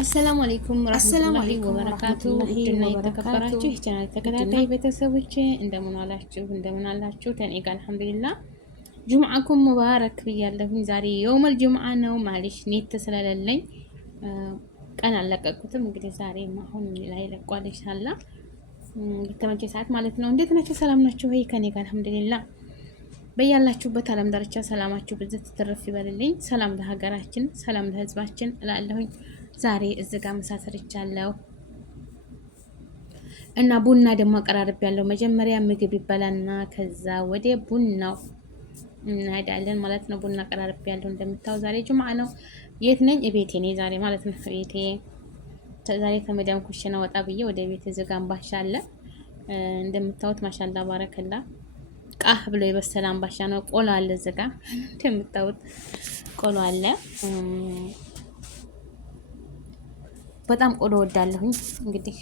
አሰላሙ አለይኩም ወራህመቱላሂ ወበረካቱ። ውድና የተከበራችሁ የቻናል ተከታታይ ቤተሰቦቼ እንደምን አላችሁ? እንደምን አላችሁ? እኔ ጋር አልሐምዱሊላህ። ጁምዓኩም ሙባረክ ብያለሁኝ። ዛሬ የውመል ጁምዓ ነው። ማለሽ ኔት ስለሌለኝ ቀን አልለቀቁትም። እንግዲህ ዛሬ አሁን ላይ ለቋል ኢንሻአላህ በተመቸ ሰዓት ማለት ነው። እንዴት ናችሁ? ሰላም ናችሁ ወይ? ከኔ ጋር አልሐምዱሊላህ። በያላችሁበት ዓለም ዳርቻ ሰላማችሁ ብዝት ትርፍ ይበልልኝ። ሰላም ለሀገራችን፣ ሰላም ለህዝባችን እላለሁኝ። ዛሬ እዚህ ጋር ምሳ ሰርቻለሁ እና ቡና ደግሞ አቀራርብ ያለው መጀመሪያ ምግብ ይበላና ከዛ ወደ ቡናው እንሄዳለን ማለት ነው። ቡና አቀራርብ ያለው እንደምታው ዛሬ ጁምዓ ነው። የት ነኝ? ቤቴ ነኝ ዛሬ ማለት ነው። ቤቴ ዛሬ ከመዳም ኩሽና ወጣ ብዬ ወደ ቤት እዚህ ጋር አምባሻ አለ እንደምታውት ማሻአላ ባረከላ ቃህ ብሎ የበሰለ አምባሻ ነው። ቆሎ አለ እዚህ ጋር እንደምታውት ቆሎ አለ። በጣም ቆሎ ወዳለሁኝ። እንግዲህ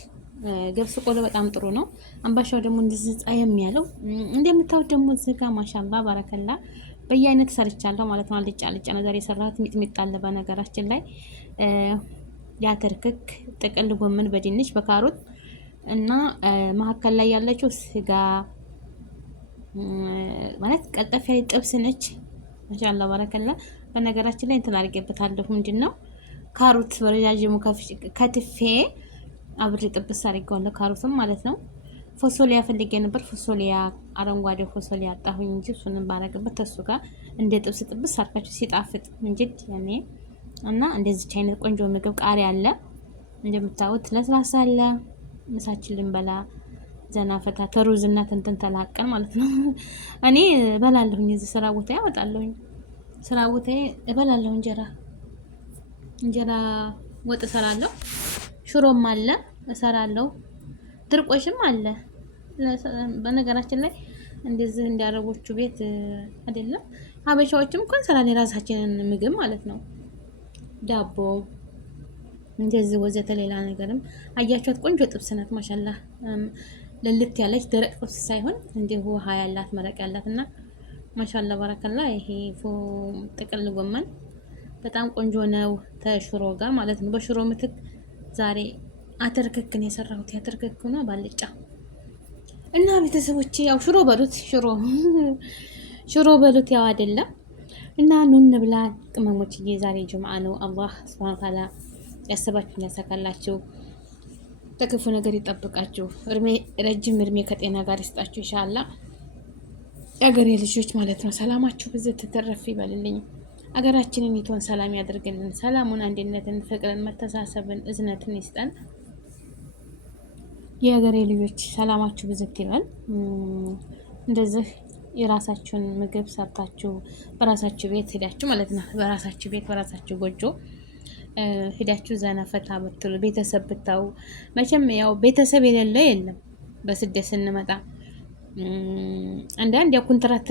ገብስ ቆሎ በጣም ጥሩ ነው። አምባሻው ደግሞ እንደዚህ ጻየም ያለው እንደምታውት ደግሞ እዚህ ጋር ማሻአላ ባረከላ በየአይነት ሰርቻለሁ ማለት ነው። አልጫ ነው ዛሬ የሰራሁት። ሚጥሚጣ አለ በነገራችን ላይ ያተርክክ ጥቅል ጎመን በድንች በካሮት እና መሀከል ላይ ያለችው ስጋ ማለት ቀልጠፍ ያለ ጥብስ ነች። ማሻአላ ባረከላ በነገራችን ላይ እንትን አድርጌበታለሁ። ምንድነው ካሮት በረጃጅሙ ከትፌ አብሬ ጥብስ አድርጌዋለሁ። ካሮትም ማለት ነው። ፎሶሊያ ፈልጌ ነበር። ፎሶሊያ አረንጓዴ ፎሶሊያ አጣሁኝ እንጂ እሱንም ባረግበት ተሱ ጋር እንደ ጥብስ ጥብስ አርካችሁ ሲጣፍጥ እንጂ ያኔ እና እንደዚህ አይነት ቆንጆ ምግብ ቃሪያ አለ እንደምታዩት ለስላሳ አለ። ምሳችን ልንበላ ዘና ፈታ ተሩዝና እንትን ተላቀን ማለት ነው። እኔ እበላለሁኝ እዚህ ስራ ቦታ ያወጣለሁኝ። ስራ ቦታ እበላለሁ እንጀራ ወጥ እሰራለሁ። ሽሮም አለ እሰራለሁ። ድርቆሽም አለ። በነገራችን ላይ እንደዚህ እንዲያረቦቹ ቤት አይደለም ሀበሻዎችም እንኳን ሰራን የራሳችንን ምግብ ማለት ነው። ዳቦ እንደዚህ ወዘተ ሌላ ነገርም አያችኋት። ቆንጆ ጥብስ ናት ማሻአላ። ለልት ያለች ደረቅ ጥብስ ሳይሆን እንዲሁ ውሃ ያላት መረቅ ያላት እና ማሻአላ ባረከላ። ይሄ ጥቅል ጎመን በጣም ቆንጆ ነው ተሽሮ ጋር ማለት ነው። በሽሮ ምትክ ዛሬ አተርክክን የሰራሁት ያተርክክ ነው ባልጫ እና ቤተሰቦቼ ያው ሽሮ በሉት ሽሮ በሉት ያው አይደለም እና ኑን ብላ ቅመሞችዬ ዛሬ ጁምዓ ነው። አላህ ሱብሃነሁ ወተዓላ ያሰባችሁን ያሳካላችሁ፣ ተክፉ ነገር ይጠብቃችሁ፣ ረጅም እድሜ ከጤና ጋር ይስጣችሁ ኢንሻአላህ። የአገሬ ልጆች ማለት ነው ሰላማችሁ ብዝት ትተረፍ ይበልልኝ። አገራችንን ይቶን ሰላም ያደርግልን። ሰላሙን፣ አንድነትን፣ ፍቅርን፣ መተሳሰብን፣ እዝነትን ይስጠን። የአገሬ ልጆች ሰላማችሁ ብዝት ይበል። እንደዚህ የራሳችሁን ምግብ ሰርታችሁ በራሳችሁ ቤት ሄዳችሁ ማለት ነው በራሳችሁ ቤት በራሳችሁ ጎጆ ሄዳችሁ ዘና ፈታ ብትሉ ቤተሰብ ብታው መቼም ያው ቤተሰብ የሌለው የለም። በስደት ስንመጣ አንዳንድ ያው ኮንትራት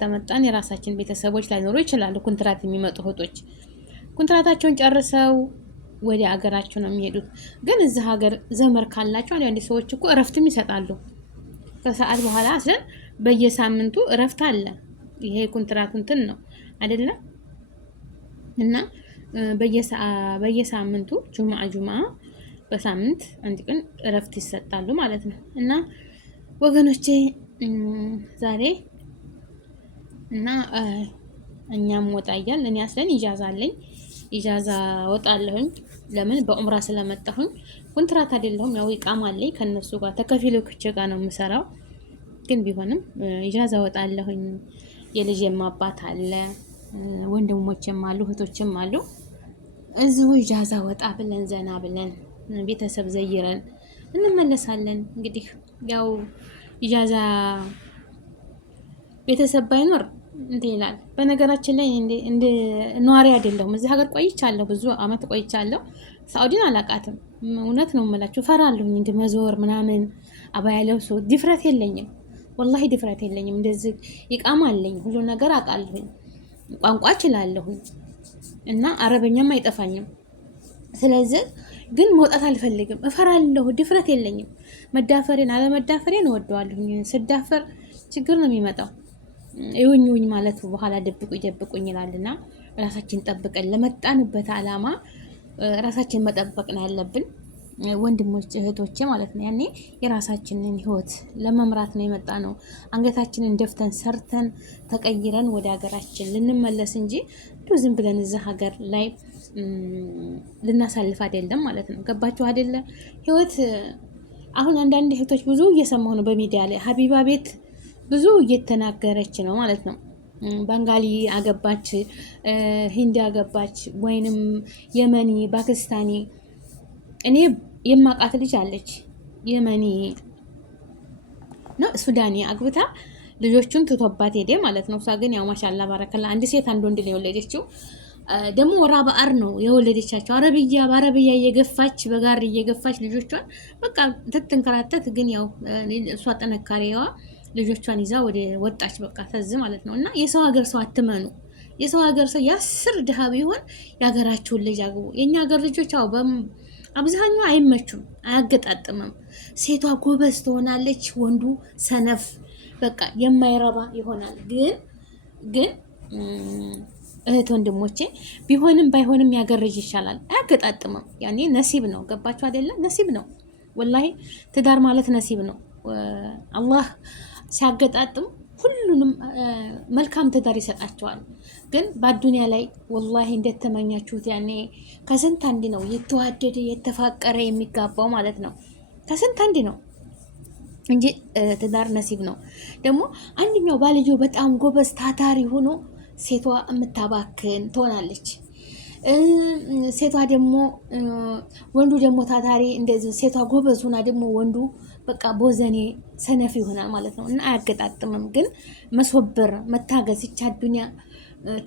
ተመጣን የራሳችን ቤተሰቦች ላይኖሩ ይችላሉ። ኮንትራት የሚመጡ እህቶች ኮንትራታቸውን ጨርሰው ወደ አገራቸው ነው የሚሄዱት። ግን እዚህ ሀገር ዘመር ካላቸው አንዳንድ ሰዎች እኮ እረፍትም ይሰጣሉ። ከሰዓት በኋላ አስለን በየሳምንቱ እረፍት አለ። ይሄ ኮንትራት እንትን ነው አይደለም እና በየሳምንቱ ጁምዓ በሳምንት አንድ ቀን እረፍት ይሰጣሉ ማለት ነው። እና ወገኖቼ ዛሬ እና እኛም ወጣያል። እኔ አስለን ኢጃዛ አለኝ። ኢጃዛ ወጣለሁኝ። ለምን በኡምራ ስለመጣሁኝ ኮንትራት አይደለሁም። ያው ኢቃማ አለኝ ከነሱ ጋር ተከፊሎች ጋር ነው የምሰራው። ግን ቢሆንም ኢጃዛ ወጣለሁኝ። የልጄም አባት አለ፣ ወንድሞችም አሉ፣ እህቶችም አሉ። እዚሁ ኢጃዛ ወጣ ብለን ዘና ብለን ቤተሰብ ዘይረን እንመለሳለን። እንግዲህ ያው ኢጃዛ ቤተሰብ ባይኖር እንዴ ይላል። በነገራችን ላይ እንደ ነዋሪ አይደለሁም። እዚህ ሀገር ቆይቻለሁ፣ ብዙ አመት ቆይቻለሁ። ሳውዲን አላቃትም። እውነት ነው የምላችሁ። ፈራለሁኝ እንደ መዞር ምናምን አባያ ለብሶ ድፍረት የለኝም። ወላሂ ድፍረት የለኝም። እንደዚህ ኢቃማ አለኝ፣ ሁሉ ነገር አውቃለሁኝ፣ ቋንቋ እችላለሁኝ እና አረበኛም አይጠፋኝም። ስለዚህ ግን መውጣት አልፈልግም፣ እፈራለሁ፣ ድፍረት የለኝም። አለመዳፈሬን እወደዋለሁኝ። ስዳፈር ችግር ነው የሚመጣው። ይሁኝ ማለት በኋላ ደብቁኝ ይላልና ራሳችን ጠብቀን ለመጣንበት አላማ ራሳችን መጠበቅ ነው ያለብን ወንድሞች እህቶቼ ማለት ነው። ያኔ የራሳችንን ህይወት ለመምራት ነው የመጣ ነው። አንገታችንን ደፍተን ሰርተን ተቀይረን ወደ ሀገራችን ልንመለስ እንጂ ዝም ብለን እዚህ ሀገር ላይ ልናሳልፍ አይደለም ማለት ነው። ገባችሁ አይደለ? ህይወት አሁን አንዳንድ እህቶች ብዙ እየሰማሁ ነው በሚዲያ ላይ ሀቢባ ቤት ብዙ እየተናገረች ነው ማለት ነው። ባንጋሊ አገባች፣ ሂንዲ አገባች፣ ወይንም የመኒ ፓኪስታኒ። እኔ የማውቃት ልጅ አለች የመኒ ነው ሱዳኒ አግብታ ልጆቹን ትቶባት ሄደ ማለት ነው። እሷ ግን ያው ማሻአላ ባረከላ አንድ ሴት አንድ ወንድ ነው የወለደችው። ደግሞ ወራ በአር ነው የወለደቻቸው። አረብያ በአረብያ እየገፋች በጋር እየገፋች ልጆቿን በቃ ትትንከራተት። ግን ያው እሷ ጥንካሬዋ ልጆቿን ይዛ ወደ ወጣች በቃ ተዝ ማለት ነው። እና የሰው ሀገር ሰው አትመኑ። የሰው ሀገር ሰው ያስር ድሃ ቢሆን የሀገራችሁን ልጅ አግቡ። የኛ ሀገር ልጆች አው አብዛኛው አይመቹም፣ አያገጣጥምም። ሴቷ ጎበዝ ትሆናለች፣ ወንዱ ሰነፍ በቃ የማይረባ ይሆናል። ግን እህት ወንድሞቼ ቢሆንም ባይሆንም ያገር ልጅ ይሻላል። አያገጣጥምም። ያኔ ነሲብ ነው። ገባችሁ አይደለ? ነሲብ ነው። ወላሂ ትዳር ማለት ነሲብ ነው። አላህ ሲያገጣጥም ሁሉንም መልካም ትዳር ይሰጣቸዋል። ግን በአዱንያ ላይ ወላሂ እንደተመኛችሁት ያኔ ከስንት አንድ ነው የተዋደደ የተፋቀረ የሚጋባው ማለት ነው። ከስንት አንድ ነው እንጂ ትዳር ነሲብ ነው። ደግሞ አንደኛው ባልየው በጣም ጎበዝ ታታሪ ሆኖ ሴቷ የምታባክን ትሆናለች። ሴቷ ደግሞ ወንዱ ደግሞ ታታሪ እንደዚህ ሴቷ ጎበዝ ሆና ደግሞ ወንዱ በቃ ቦዘኔ ሰነፍ ይሆናል ማለት ነው። እና አያገጣጥምም። ግን መስወበር መታገዝ ይቻ ዱንያ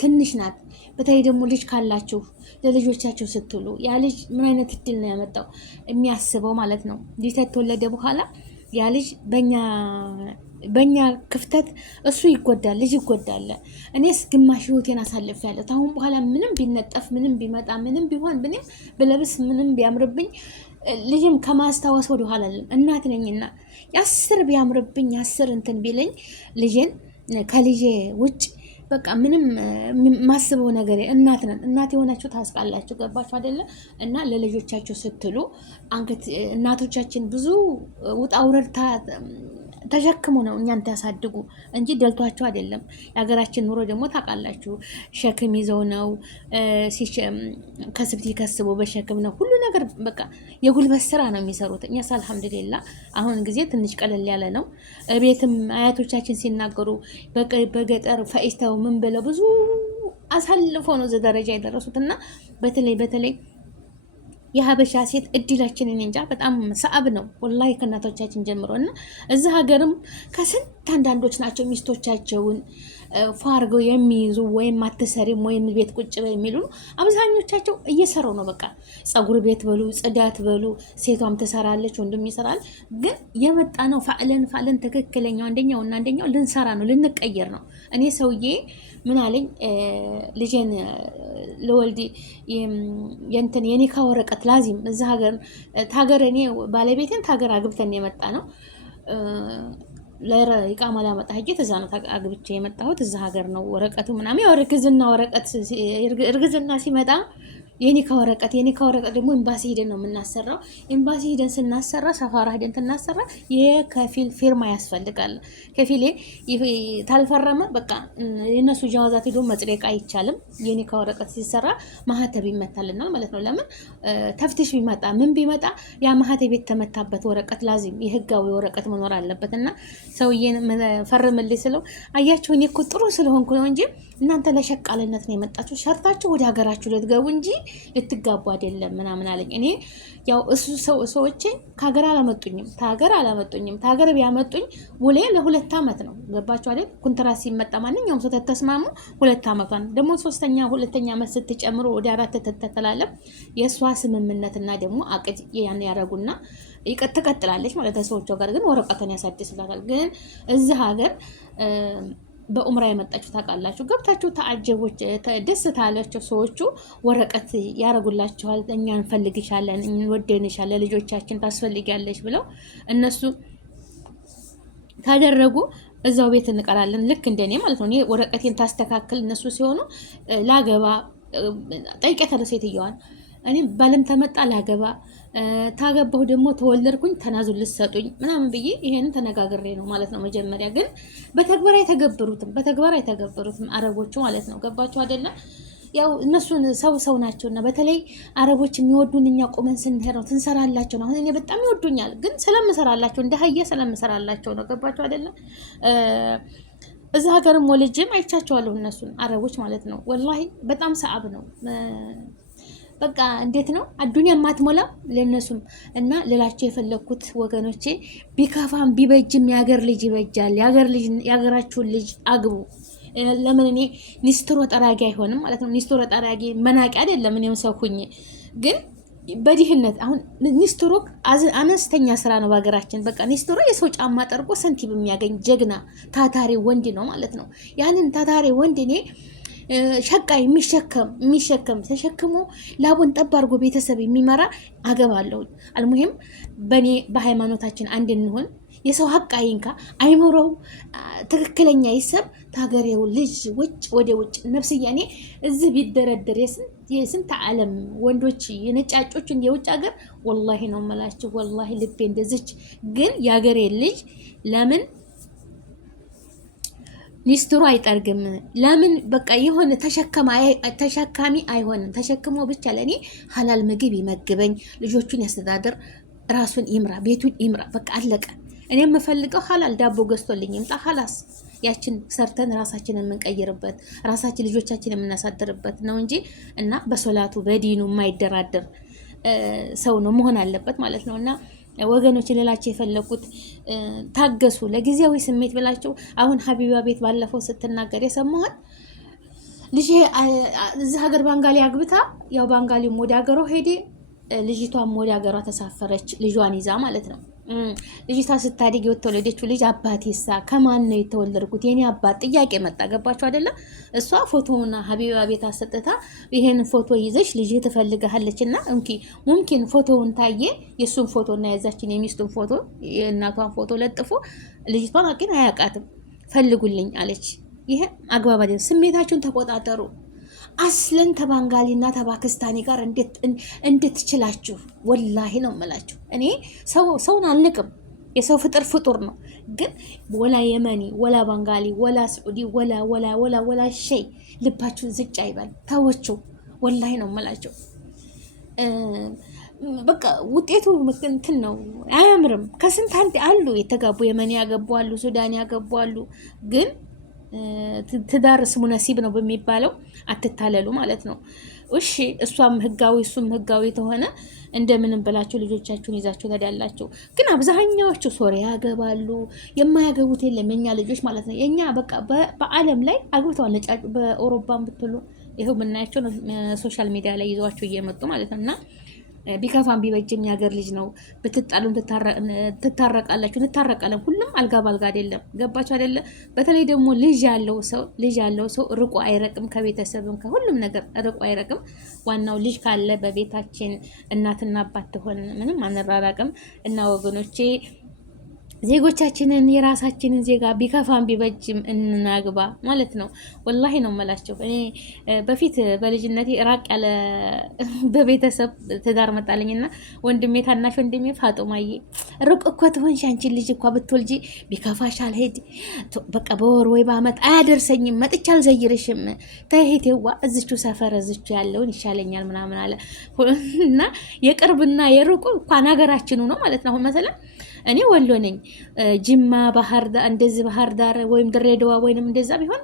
ትንሽ ናት። በተለይ ደግሞ ልጅ ካላችሁ ለልጆቻችሁ ስትሉ ያ ልጅ ምን አይነት እድል ነው ያመጣው የሚያስበው ማለት ነው። ልጅ ከተወለደ በኋላ ያ ልጅ በእኛ ክፍተት እሱ ይጎዳል፣ ልጅ ይጎዳል። እኔስ ግማሽ ህይወቴን አሳልፌያለሁ። አሁን በኋላ ምንም ቢነጠፍ ምንም ቢመጣ ምንም ቢሆን ምንም ብለብስ ምንም ቢያምርብኝ ልጅም ከማስታወስ ወደ ኋላ እናት ነኝና ያስር ቢያምርብኝ ያስር እንትን ቢለኝ ልጄን ከልጄ ውጭ በቃ ምንም ማስበው ነገር እናት ነን። እናት የሆናችሁ ታስቃላችሁ። ገባችሁ አይደለ? እና ለልጆቻችሁ ስትሉ አንገት እናቶቻችን ብዙ ውጣ ውረድ ተሸክሙ ነው እኛን ያሳድጉ እንጂ ደልቷቸው አይደለም። የሀገራችን ኑሮ ደግሞ ታውቃላችሁ፣ ሸክም ይዘው ነው ከስብት ከስበው በሸክም ነው ሁሉ ነገር በቃ የጉልበት ስራ ነው የሚሰሩት። እኛስ አልሐምዱሊላ አሁን ጊዜ ትንሽ ቀለል ያለ ነው። ቤትም አያቶቻችን ሲናገሩ በገጠር ፈኢስተው ምን ብለው ብዙ አሳልፎ ነው እዚህ ደረጃ የደረሱት። እና በተለይ የሀበሻ ሴት እድላችንን እንጃ በጣም ሰአብ ነው ወላሂ ከእናቶቻችን ጀምሮ። እና እዚህ ሀገርም ከስንት አንዳንዶች ናቸው ሚስቶቻቸውን ፏርገው የሚይዙ ወይም አትሰሪም ወይም ቤት ቁጭ በይ የሚሉ ነው። አብዛኞቻቸው እየሰሩ ነው። በቃ ጸጉር ቤት በሉ ጽዳት በሉ ሴቷም ትሰራለች ወንድም ይሰራል። ግን የመጣ ነው ፋዕለን ትክክለኛው አንደኛው ልንሰራ ነው ልንቀየር ነው። እኔ ሰውዬ ምን አለኝ ልጄን ለወልዲ የእንትን የኒካ ወረቀት ላዚም እዚህ ሀገር እኔ ባለቤቴን ታገር አግብተን የመጣ ነው ለኢቃማ ላመጣ ሄጄ ተዛ ነው አግብቼ የመጣሁት እዚህ ሀገር ነው። ወረቀቱ ምናምን ያው እርግዝና ሲመጣ የኒካ ወረቀት ደግሞ ኤምባሲ ሄደን ነው የምናሰራው። ኤምባሲ ሄደን ስናሰራ ሰፋራ ሄደን ስናሰራ የከፊል ፊርማ ያስፈልጋል። ከፊሌ ታልፈረመ በቃ የነሱ ጀዋዛት ሄዶ መጽደቅ አይቻልም። የኒካ ወረቀት ሲሰራ ማህተብ ይመታልናል ማለት ነው። ለምን ተፍትሽ ቢመጣ ምን ቢመጣ ያ ማህተብ የተመታበት ወረቀት ላዚም የህጋዊ ወረቀት መኖር አለበት። እና ሰውዬን ፈርምልኝ ስለው አያችሁ እኔ እኮ ጥሩ ስለሆንኩ ነው እንጂ እናንተ ለሸቃልነት ነው የመጣችሁ፣ ሸርታችሁ ወደ ሀገራችሁ ልትገቡ እንጂ ልትጋቡ አይደለም ምናምን አለኝ። እኔ ያው እሱ ሰዎች ከሀገር አላመጡኝም። ከሀገር ቢያመጡኝ ውሌ ለ2 ዓመት ነው። ገባችሁ አይደል? ኮንትራት ሲመጣ ማንኛውም ሰው ተተስማሙ 2 ዓመቷን ደግሞ ሁለተኛ ዓመት ስትጨምሩ ወደ 4 ተተላለፍ የእሷ ስምምነትና ደግሞ አቅድ ያን ያረጉና ትቀጥላለች ማለት ሰዎቿ ጋር ግን ወረቀቷን ያሳድስላታል። ግን እዚህ ሀገር በኡምራ የመጣችሁ ታውቃላችሁ። ገብታችሁ ተአጀቦች ደስ ታላችሁ ሰዎቹ ወረቀት ያረጉላችኋል። እኛ እንፈልግሻለን፣ እንወደንሻለን፣ ልጆቻችን ታስፈልጊያለሽ ብለው እነሱ ካደረጉ እዛው ቤት እንቀራለን። ልክ እንደኔ ማለት ነው። እኔ ወረቀቴን ታስተካክል እነሱ ሲሆኑ ላገባ ጠይቄታለሁ ሴትየዋን እኔ ባለም ተመጣ ላገባ ታገባሁ ደግሞ ተወለድኩኝ ተናዙል ልሰጡኝ ምናምን ብዬ ይሄንን ተነጋግሬ ነው ማለት ነው። መጀመሪያ ግን በተግባር አይተገበሩትም አረቦቹ ማለት ነው። ገባችሁ አይደለ? ያው እነሱን ሰው ናቸውና በተለይ አረቦች የሚወዱን እኛ ቆመን ስንሄድ ነው ትንሰራላቸው ነው። አሁን እኔ በጣም ይወዱኛል፣ ግን ስለምሰራላቸው እንደ ሀየ ስለምሰራላቸው ነው። ገባችሁ አይደለ? እዛ ሀገርም ወልጄም አይቻቸዋለሁ እነሱን አረቦች ማለት ነው። ወላሂ በጣም ሰዓብ ነው። በቃ እንዴት ነው አዱንያ ማትሞላ ለነሱም እና ልላቸው የፈለኩት ወገኖቼ፣ ቢከፋም ቢበጅም የሀገር ልጅ ይበጃል። የሀገራችሁን ልጅ አግቡ። ለምን እኔ ኒስትሮ ጠራጊ አይሆንም ማለት ነው። ኒስትሮ ጠራጊ መናቂ አይደለም። እኔም ሰው ሁኜ ግን በዲህነት አሁን ኒስትሮ አነስተኛ ስራ ነው በሀገራችን። በቃ ኒስትሮ የሰው ጫማ ጠርቆ ሰንቲም የሚያገኝ ጀግና ታታሪ ወንድ ነው ማለት ነው። ያንን ታታሪ ወንድ እኔ ሸቃይ የሚሸከም ተሸክሞ ላቡን ጠብ አድርጎ ቤተሰብ የሚመራ አገባለሁ። አልሙሂም በእኔ በሃይማኖታችን አንድ እንሆን። የሰው ሀቅ አይንካ፣ አይኖረው ትክክለኛ ይሰብ ታገሬው ልጅ ውጭ ወደ ውጭ ነፍስያ እኔ እዚህ ቢደረደር የስንት ዓለም ወንዶች የነጫጮች የውጭ ሀገር ወላሂ ነው የምላችሁ። ወላሂ ልቤ እንደዚች ግን የሀገሬ ልጅ ለምን ኒስትሩ አይጠርግም? ለምን በቃ የሆነ ተሸካሚ አይሆንም? ተሸክሞ ብቻ ለእኔ ሀላል ምግብ ይመግበኝ፣ ልጆቹን ያስተዳድር፣ ራሱን ይምራ፣ ቤቱን ይምራ። በቃ አለቀ። እኔ የምፈልገው ሀላል ዳቦ ገዝቶልኝ ይምጣ። ሀላስ ያችን ሰርተን ራሳችንን የምንቀይርበት ራሳችን ልጆቻችን የምናሳድርበት ነው እንጂ እና በሶላቱ በዲኑ የማይደራደር ሰው ነው መሆን አለበት ማለት ነው። እና ወገኖች ልላቸው የፈለኩት ታገሱ። ለጊዜያዊ ስሜት ብላቸው አሁን ሀቢባ ቤት ባለፈው ስትናገር የሰማሁት ልጅ እዚህ ሀገር ባንጋሊ አግብታ ያው ባንጋሊም ወደ ሀገሯ ሄዴ ልጅቷም ወደ ሀገሯ ተሳፈረች ልጇን ይዛ ማለት ነው። ልጅቷ ስታድግ የተወለደችው ልጅ አባቴሳ ከማን ነው የተወለድኩት የኔ አባት ጥያቄ መጣ። ገባችሁ አይደለም? እሷ ፎቶውና ሀቢባ ቤት አሰጥታ ይሄን ፎቶ ይዘሽ ልጅ ትፈልጋለች እና ሙምኪን ፎቶውን ታየ የሱን ፎቶና የዛችን የሚስቱን ፎቶ የእናቷን ፎቶ ለጥፎ ልጅቷን አቂን አያውቃትም ፈልጉልኝ አለች። ይሄ አግባብ አይደለም። ስሜታችሁን ተቆጣጠሩ። አስለን ተባንጋሊና ተፓኪስታኒ ጋር እንዴት ትችላችሁ? ወላሂ ነው የምላችሁ። እኔ ሰውን አልንቅም፣ የሰው ፍጡር ነው። ግን ወላ የመኒ ወላ ባንጋሊ ወላ ስዑዲ ወላ ሸይ ልባችሁን ዝጭ አይበል። ተወቹ። ወላሂ ነው የምላችሁ። በቃ ውጤቱ እንትን ነው፣ አያምርም። ከስንት አንድ አሉ የተጋቡ የመኒ ያገቡ አሉ፣ ሱዳን ያገቡ አሉ። ግን ትዳር ስሙ ነሲብ ነው በሚባለው አትታለሉ ማለት ነው። እሺ እሷም ህጋዊ እሱም ህጋዊ ተሆነ እንደምንም ብላችሁ ልጆቻችሁን ይዛችሁ ትሄዳላችሁ። ግን አብዛኛዎቹ ሶሪያ ያገባሉ፣ የማያገቡት የለም። የኛ ልጆች ማለት ነው። የኛ በቃ በአለም ላይ አግብተዋል። ነጫጭ በአውሮፓም ብትሉ ይሄው የምናያቸው ሶሻል ሚዲያ ላይ ይዘዋቸው እየመጡ ማለት ነው። እና ቢከፋም ቢበጅም የሀገር ልጅ ነው። ብትጣሉም ትታረቃላችሁ፣ እንታረቃለን። ሁሉም አልጋ ባልጋ አይደለም። ገባችሁ አይደለ? በተለይ ደግሞ ልጅ ያለው ሰው ርቆ አይረቅም፣ ከቤተሰብም ከሁሉም ነገር ርቆ አይረቅም። ዋናው ልጅ ካለ በቤታችን እናትና አባት ትሆን ምንም አንራራቅም። እና ወገኖቼ ዜጎቻችንን የራሳችንን ዜጋ ቢከፋም ቢበጅም እናግባ ማለት ነው። ወላሂ ነው የምላቸው። እኔ በፊት በልጅነቴ ራቅ ያለ በቤተሰብ ትዳር መጣለኝና ወንድሜ ታናሽ ወንድሜ ፋጡማዬ ሩቅ እኮ ትሆንሽ አንቺ ልጅ እኮ ብትወልጂ ቢከፋሽ አልሄድ በቃ በወር ወይ በአመት አያደርሰኝም መጥቻ አልዘይርሽም ተሄቴዋ እዝቹ ሰፈር እዝቹ ያለውን ይሻለኛል ምናምን አለ እና የቅርብና የሩቁ እንኳን ሀገራችኑ ነው ማለት ነው። አሁን መሰለን እኔ ወሎ ነኝ። ጅማ ባህር ዳር እንደዚህ ባህር ዳር ወይም ድሬዳዋ ወይንም እንደዛ ቢሆን